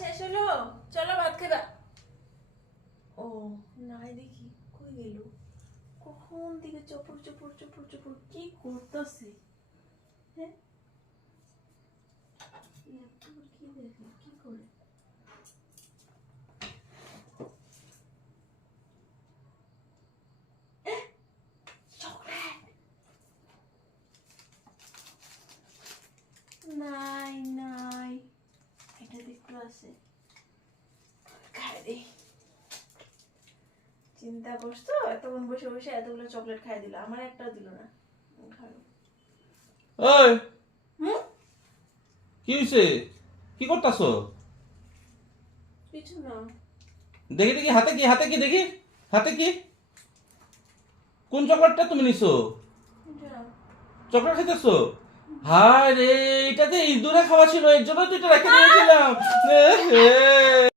শেষ হলো, চলো ভাত খাবা। ও নাই দেখি কই গেল, কখন থেকে চপর চপর চপর চপর কি করতেছে? হ্যাঁ কি দেখে কি করে? নাই নাই, এটা একটু আছে, খাই দে। চিন্তা করছো এতক্ষণ বসে বসে এতগুলো চকলেট খাই দিল, আমার একটাও দিল না। খাবে ওই হুম কি হইছে? কি করতাছো? কিছু না। দেখি দেখি হাতে কি, হাতে কি দেখি, হাতে কি? কোন চকলেটটা তুমি নিছো? এটা চকলেট খাইতেছো? হায় রে, এটাতে ইঁদুরে খাওয়া ছিল, এর জন্য তো এটা রেখে দিয়েছিলাম।